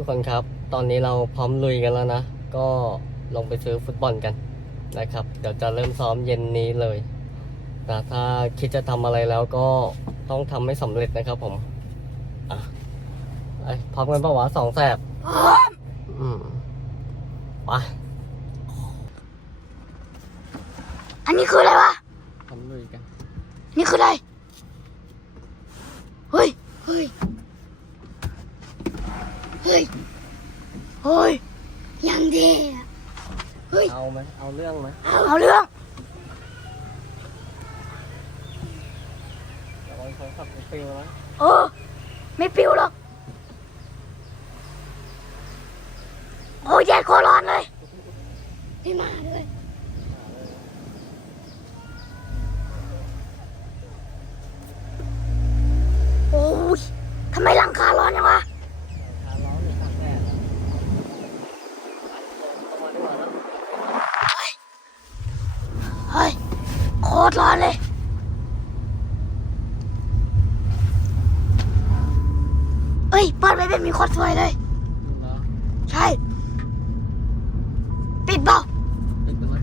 ทุกคนครับ ตอนนี้เราพร้อมลุยกันแล้วนะ ก็ลงไปซื้อฟุตบอลกันนะครับ เดี๋ยวจะเริ่มซ้อมเย็นนี้เลยนะถ้าคิดจะทำอะไรแล้วก็ต้องทำให้สำเร็จนะครับผมอะไปพร้อมกันปะวะสองแสบอืมไปอันนี้คืออะไรวะพร้อมลุยกัน นี่คืออะไร เฮ้ย เฮ้ยเฮ้ยเฮ้ยยังเท่อะเฮ้ย เอาไหมเอาเรื่องไหมเอาเรื่อง ระวังโทรศัพท์จะปิวนะเออ ไม่ปิวหรอก โอ้ยแย่คอร้อนเลยไม่มาด้วยโอ้ยทำไมหลังคาร้อนจังวะ ขาร้อนหรือตากแดดเข้ามาดีกว่านะ เฮ้ย โค ตรร้อนเลย เอ้ยเปิดไว้เป็นมีโคตรสวยเลย เหรอ ใช่ ปิดเปล่า ปิดไปไหม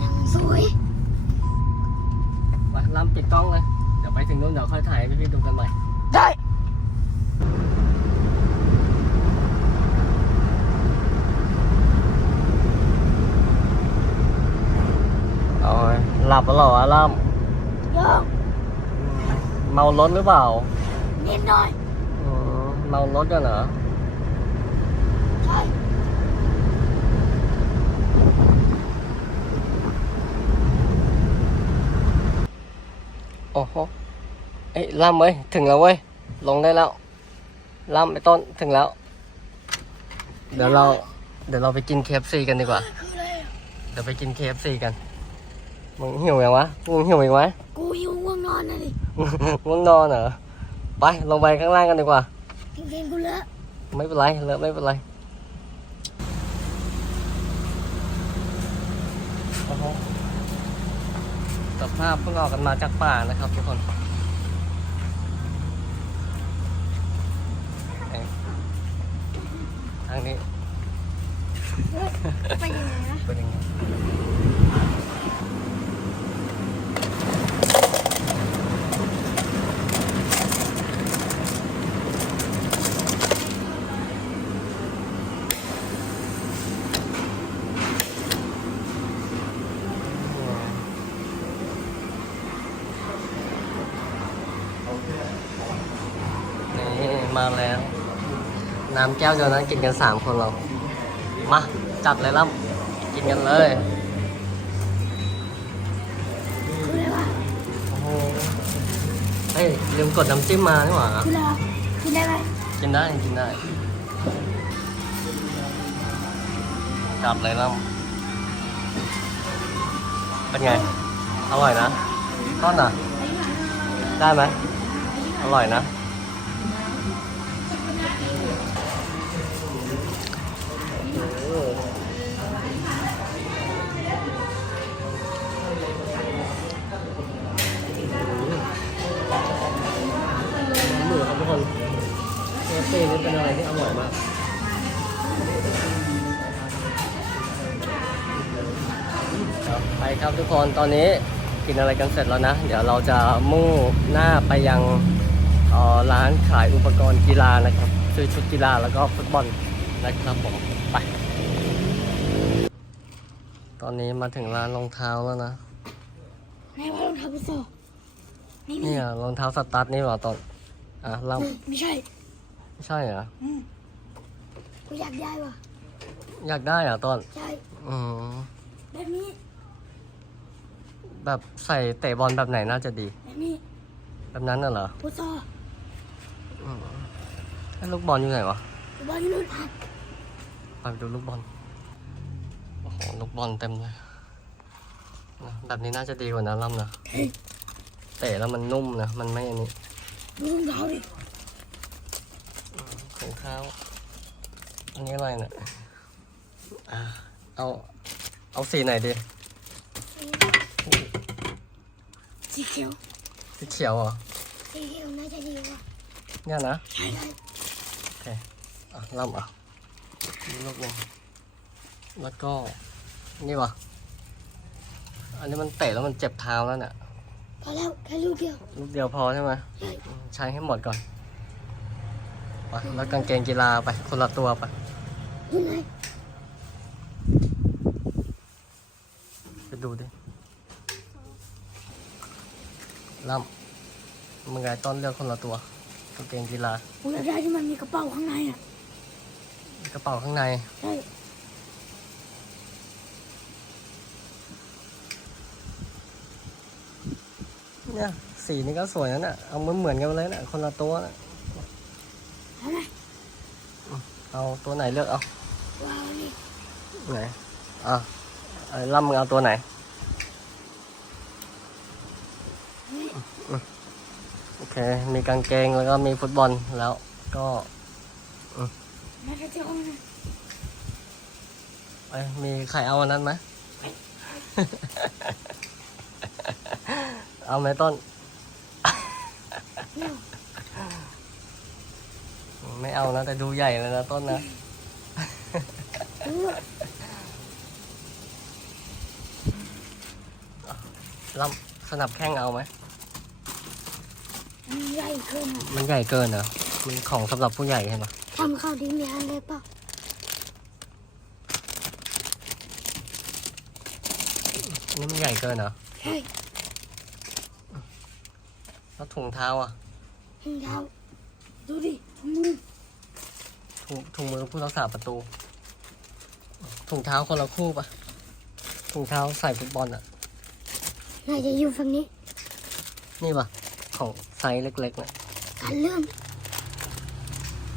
ยังสวย ไปลำปิดกล้องเลย เดี๋ยวไปถึงนู้นเดี๋ยวค่อยถ่ายให้พี่ๆดูกันใหม่ ได้ เอาไงหลั บแล้วเหรอวะล่ยังำเมารถหรือเปล่านิดหน่อยอืมเมารถกันเหรอใช่โอ้โหเอ้ยล่ำเว้ยถึงแล้วเว้ยลงได้แล้วล่ำไปต้นถึงแล้ว เดี๋ยวเรา เดี๋ยวเราไปกิน KFC กันดีกว่า คืออะไรอะ เดี๋ยวไปกิน KFC กัน มึงหิวยังวะมึงหิวอีกไหมกูหิวง่วงนอนนะดิมึงนอนเหรอไปลงไปข้างล่างกันดีกว่าจริงๆกูเลอะไม่เป็นไรเลอะไม่เป็นไรโอ้โหสภาพเพิ่งออกกันมาจากป่านะครับทุกคนเอ้ยทางนี้ไปยังไงนะเป็นยังไงนี่มาแล้ว น้ำแก้วเดียวนั้นกินกันสามคนเรา มา จัดเลยล่ำกินกันเลยคืออะไรวะโอ้โหเฮ้ยลืมกดน้ำจิ้มมานี่หว่าคืออะไรวะกินได้ไหมกินได้กินได้ จัดเลยล่ำเป็นไง อร่อยนะต้นอะได้ไหมอร่อยนะ ฟซีนี่เป็นอะไรที่อร่อยมากครับไปครับทุกคนตอนนี้กินอะไรกันเสร็จแล้วนะ เดี๋ยวเราจะมุ่งหน้าไปยังเอ่อร้านขายอุปกรณ์กีฬานะครับซื้อชุดกีฬาแล้วก็ฟุตบอลนะครับผมไป ตอนนี้มาถึงร้านรองเท้าแล้วนะไหนว่ารองเท้าผู้โซ่นี่มีเนี่ยรองเท้าสตั๊ดนี่เหรอตอนอะเราเออไม่ใช่ไม่ ใช่เหรอ อืมกูอยากได้ว่ะอยากได้เหรอต้น ใช่อืมแบบนี้แบบใส่เตะบอลแบบไหนน่าจะดี แบบนี้แบบนั้นน่ะเหรอผู้โซ่อืมแล้วลูกบอลอยู่ไหนวะกูบอลอยู่นู่นอะไปดูลูกบอล โอ้โห ลูกบอลเต็มเลยนะแบบนี้น่าจะดีกว่านะล่ำนะ เฮ้ยเตะแล้วมันนุ่มนะ มันไม่อันนี้ ดูรองเท้าดิ ถุงเท้าอันนี้อะไรเนี่ยอะเอา เอาสีไหนดีสีเขียวสีเขียวเหรอสีเขียวน่าจะดีกว่าเนี่ยนะใช่ใช่โอเคอะล่ำอะนี่ลูกวงแล้วก็นี่วะอันนี้มันเตะแล้วมันเจ็บเท้าแล้วเนี่ยพอแล้วแค่ลูกเดียว ลูกเดียวพอใช่ไหมใช่อืมใช้ให้หมดก่อน ไปแล้วกางเกงกีฬาไปคนละตัวไปอยู่ไหนไปดูดิล่ำมึงไงต้นเลือกคนละตัวกางเกงกีฬาผมอยากได้ที่มันมีกระเป๋าข้างในอะกระเป๋าข้างในใช่เนี่ยสีนี้ก็สวยนะเนี่ยเอาเหมือนเหมือนๆกันเลยนะคนละตัวนะ เอาไหม เอาตัวไหนเลือกเอาว้าวนี่ไหนอะไอ้ล่ำมึงเอาตัวไหนโอเค มีกางเกงแล้วก็มีฟุตบอลแล้วก็น่าจะเจ้านะเอ้ยมีใครเอาอันนั้นไหมเอาไหมต้นเนี่ย ไม่เอานะแต่ดูใหญ่เลยนะต้นนะเออล่ำสนับแข้งเอาไหม มันใหญ่เกินอะมันใหญ่เกินเหรอ มันของสำหรับผู้ใหญ่ใช่ไหมทำข้าวดิ้งแดงได้ปะอันนี้มันใหญ่เกินเหรอ ใช่แล้วถุงเท้าอะรองเท้า ดูดิมือถุงถุงมือผู้รักษาประตู ถุงเท้าคนละคู่ปะถุงเท้าใส่ฟุตบอลอะน่าจะอยู่ฝั่งนี้ นี่ปะของไซส์เล็กๆเนี่ยการเริ่ม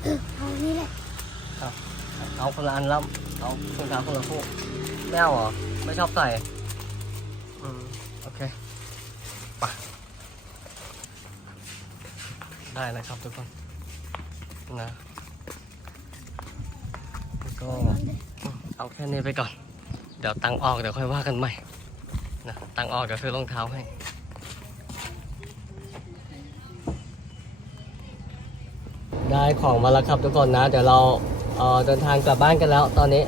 เออเอาอันนี้แหละเอาคนละอันแล้วเอาถุงเท้าคนละคู่ไม่เอาเหรอ ไม่ชอบใส่อืมโอเคไปได้นะครับทุกคน นะแล้วก็เอาแค่นี้ไปก่อน เดี๋ยวตังออกเดี๋ยวค่อยว่ากันใหม่นะตังออกเดี๋ยวซื้อรองเท้าให้ได้ของมาแล้วครับทุกคนนะ เดี๋ยวเราเเดินทางกลับบ้านกันแล้วตอนนี้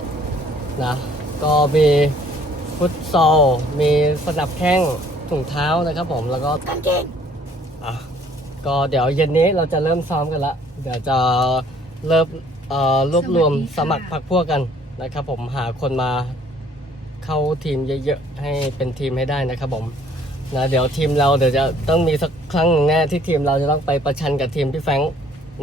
นะก็มีฟุตซอลมีสนับแข้งถุงเท้านะครับผมแล้วก็กางเกงอะก็เดี๋ยวเย็นนี้เราจะเริ่มซ้อมกันละ เดี๋ยวจะเริ่มเอ่อรวบรวมสมัครพรรคพวกกันนะครับ ผมหาคนมาเข้าทีมเยอะๆให้เป็นทีมให้ได้นะครับผมนะเดี๋ยวทีมเราเดี๋ยวจะต้องมีสักครั้งหนึ่งแน่ที่ทีมเราจะต้องไปประชันกับทีมพี่แฟรงค์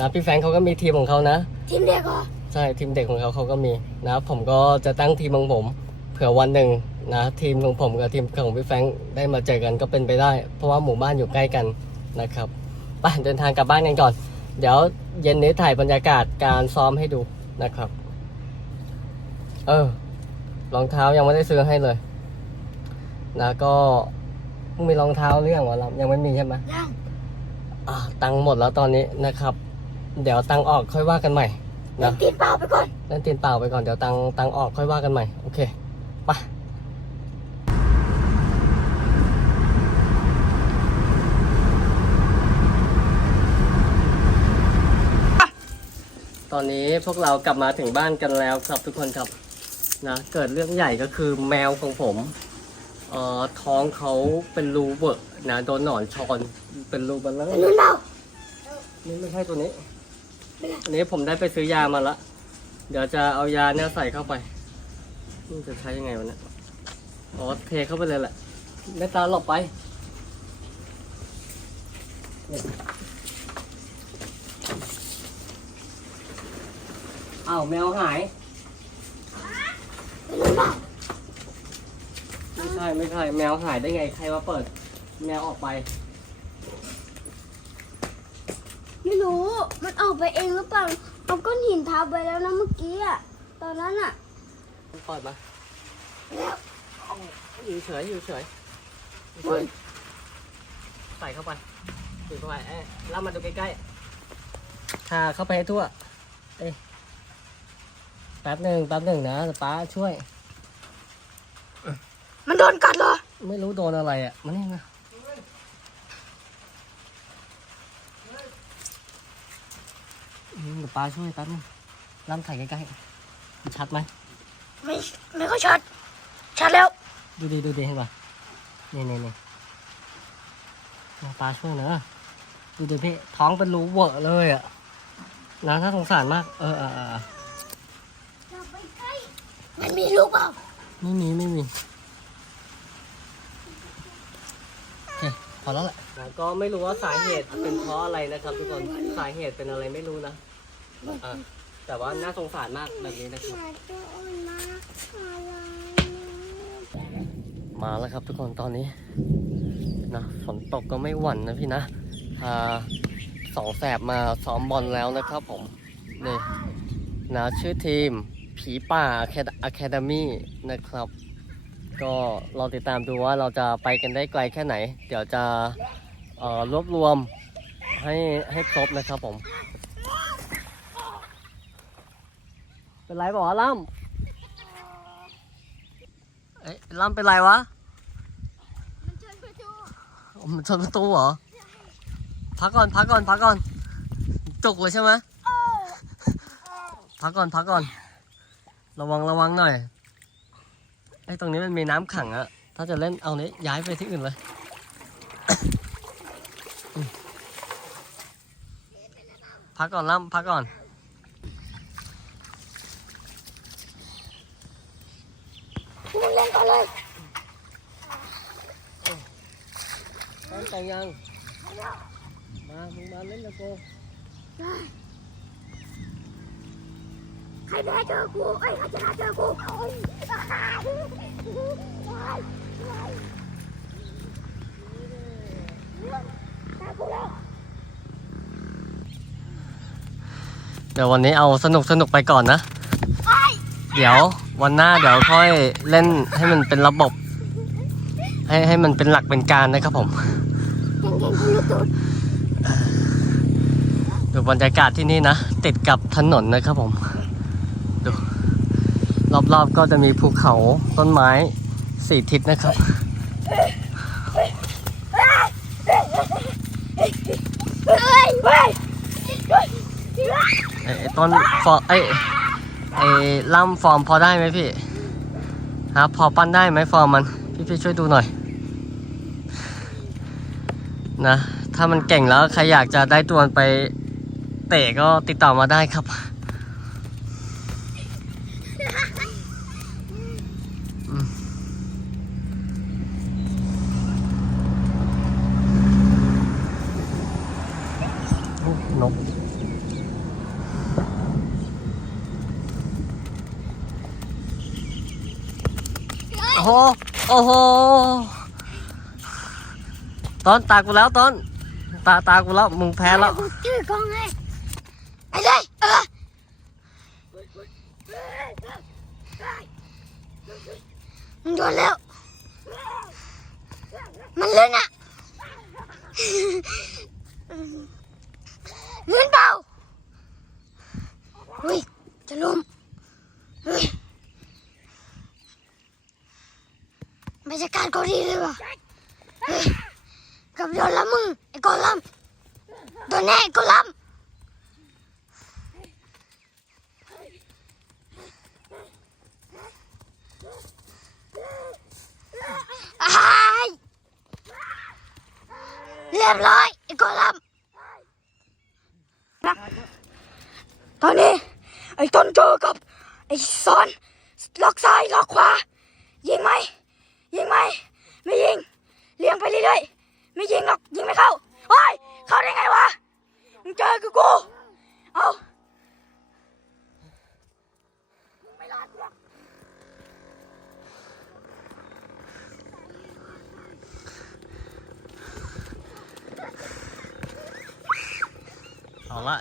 นะพี่แฟรงค์เขาก็มีทีมของเขานะ ทีมเด็กเหรอใช่ทีมเด็กของเขาเขาก็มีนะผมก็จะตั้งทีมของผม เผื่อวันหนึ่งนะ ทีมของผมกับทีมของพี่แฟรงค์ได้มาเจอกันก็เป็นไปได้ เพราะว่าหมู่บ้านอยู่ใกล้กันนะครับไปเดินทางกลับบ้านกันก่อน เดี๋ยวเย็นนี้ถ่ายบรรยากาศการซ้อมให้ดูนะครับ เออรองเท้ายังไม่ได้ซื้อให้เลยนะก็มึงมีรองเท้าหรือยังวะเรายังไม่มีใช่ไหมยังอ่าตังค์หมดแล้วตอนนี้นะครับ เดี๋ยวตังค์ออกค่อยว่ากันใหม่เล่นตีนเปล่าไปก่อนเล่นตีนเปล่าไปก่อนเดี๋ยวตังตังออกค่อยว่ากันใหม่ โอเคไป อนนี้พวกเรากลับมาถึงบ้านกันแล้วครับทุกคนครับนะเกิดเรื่องใหญ่ก็คือแมวของผมเอ่อท้องเขาเป็นรูเวอะนะโดนหนอนชอนเป็นรูเบลเลอเป็นร์นุ่นเล่านี่ไม่ใช่ตัวนี้อันนี้ผมได้ไปซื้อยามาละเดี๋ยวจะเอายาเนี่ยใส่เข้าไปนี่จะใช้ยังไงวะเนี่ยอ๋อเทเข้าไปเลยแหละแม่ตาหลบไป อ้าวแมวหายเป็นนุ่นเปล่าไม่ใช่ไม่ใช่แมวหายได้ไงใครมาเปิด แมวออกไป ไม่รู้ มันออกไปเองหรือเปล่า เอาก้อนหินทับไปแล้วนะเมื่อกี้อะตอนนั้นอะเปิดมาแล้วอยู่เฉยอยู่เฉยอยู่เฉเฮ้ยยใส่เข้าไปใส่เข้าไปเอ้ยแล้วมาดูใกล้ๆทาเข้าไปให้ทั่ว เอ้ย แป๊บหนึ่งแป๊บหนึ่งนะป้าช่วย มันโดนกัดเหรอ ไม่รู้โดนอะไรอะมานี่มาอืมเดี๋ยวปลาช่วยแป๊บนึงล่ำถ่ายใกล้ๆมันชัดไหมไม่ไม่ค่อยชัด ชัดแล้ว ดูดีดูดีเห็นป่ะนี่นี่นี่เอาปลาช่วยเนอะดูดิพี่ท้องเป็นรูเวอะเลยอะนะถ้าสงสารมาก เออเออเออเออ มันมีลูกเปล่าไม่มีไม่มีโอเคพอแล้วแหละก็ไม่รู้ว่าสาเหตุเป็นเพราะอะไรนะครับทุกคนสาเหตุเป็นอะไรไม่รู้นะอะแต่ว่าน่าสงสารมากแบบนี้นะครับมาตัวอ่อนมาอะไรมาแล้วครับทุกคนตอนนี้นะฝนตกก็ไม่หวั่นนะพี่นะพาสองแสบมาซ้อมบอลแล้วนะครับผมนี่นะชื่อทีม ผีป่าอะคาเดมี่นะครับ ก็รอติดตามดูว่าเราจะไปกันได้ไกลแค่ไหน เดี๋ยวจะเอ่อรวบรวมให้ให้ครบนะครับผม เป็นไรบอกว่าล่ำเอ้ยล่ำเป็นไรวะ มันชนประตูมันชนประตูเหรอ พักก่อนพักก่อนพักก่อนจุกเลยใช่ไหมพักก่อนพักก่อน ระวังระวังหน่อยไอ้ตรงนี้มันมีน้ำขังอะถ้าจะเล่นเอานี้ย้ายไปที่อื่นเลยอืมพักก่อนล่ำพักก่อนมึงเล่นก่อนเลยต้นแต่งยังมามึงมาเล่นกับกูใครแพ้เจอกูเอ้ยใครชนะเจอกูเอ้ยเดี๋ยววันนี้เอาสนุกสนุกไปก่อนนะ เดี๋ยววันหน้าเดี๋ยวค่อยเล่นให้มันเป็นระบบ ให้ให้มันเป็นหลักเป็นการนะครับผมดูบรรยากาศที่นี่นะ ติดกับถนนนะครับผม รอบๆก็จะมีภูเขาต้นไม้สี่ทิศนะครับเฮ้ยไอ้ต้นฟอร์ไอ้ไอ้ล่ำฟอร์มพอได้ไหมพี่ฮะพอปั้นได้ไหมฟอร์มมัน พี่พี่ช่วยดูหน่อย นะ ถ้ามันเก่งแล้วใครอยากจะได้ตัวไปเตะก็ติดต่อมาได้ครับ โอ้โห โอ้โหต้นตากูแล้วต้นตาตากูแล้วมึงแพ้แล้วกูจื้อกล้องให้เลยเออมึงโดนแล้ว มันเล่นอะเล่นเปล่าเฮ้ยจะล้มเฮ้ย บรรยากาศก็ดีเลยวะเฮ้ยเกับโดนล้วมึงไอ้กอลัมโดนแน่ไอ้กอลัมน์อ้ายเรียบร้อยไอ้กอลัมน์ตอนนี้ไอ้ต้นเจอกับไอ้ซอนล็อกซ้ายล็อกขวายิงไหม ยิงไหมไม่ยิง เลี้ยงไปเรื่อยๆ ไม่ยิงหรอก ยิงไม่เข้าเฮ้ยเข้าได้ไงวะ มึงเจอกับกู เอามึงไม่รอดหรอกเอาละ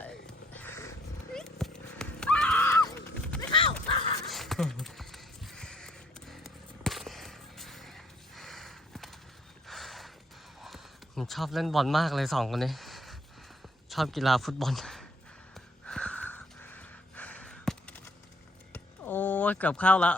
ผมชอบเล่นบอลมากเลยสองคนนี้ ชอบกีฬาฟุตบอล โอ้ยเกือบเข้าแล้ว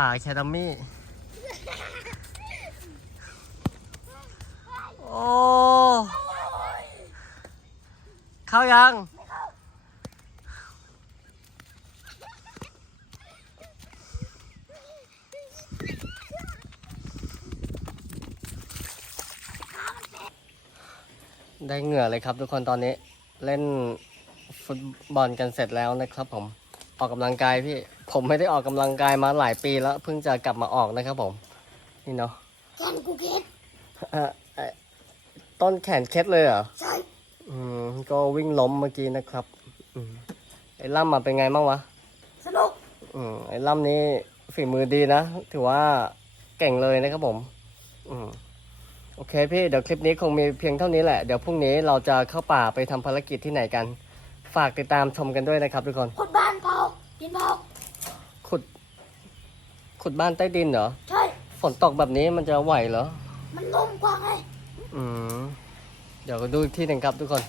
ป่าแคดามี่ โอ้ เข้ายังได้เหงื่อเลยครับทุกคนตอนนี้เล่นฟุตบอลกันเสร็จแล้วนะครับผม ออกกำลังกายพี่ ผมไม่ได้ออกกำลังกายมาหลายปีแล้วเพิ่งจะกลับมาออกนะครับผม นี่เนาะแกนกูเก็ตเอ่อเอ่อต้นแขนเคล็ดเลยเหรอใช่อืมก็วิ่งล้มเมื่อกี้นะครับอืมไอ้ล่ำมาเป็นไงบ้างวะสนุกอืมไอ้ล่ำนี้ฝีมือดีนะ ถือว่าเก่งเลยนะครับผม อืมโอเคพี่ เดี๋ยวคลิปนี้คงมีเพียงเท่านี้แหละ เดี๋ยวพรุ่งนี้เราจะเข้าป่าไปทำภารกิจที่ไหนกัน ฝากติดตามชมกันด้วยนะครับทุกคนขุดบ้านเผาดินเผาขุด ขุดบ้านใต้ดินเหรอ ใช่ ฝนตกแบบนี้มันจะไหวเหรอ มันนุ่มกว่าไง อืม เดี๋ยวดูอีกที่หนึ่งครับทุกคน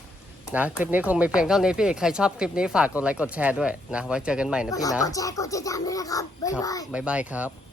นะ คลิปนี้คงมีเพียงเท่านี้พี่ ใครชอบคลิปนี้ฝากกดไลค์กดแชร์ด้วยนะ ไว้เจอกันใหม่นะพี่นะ กดแชร์กดติดตามด้วยนะครับ บ๊ายครับบาย บ๊ายบายครับ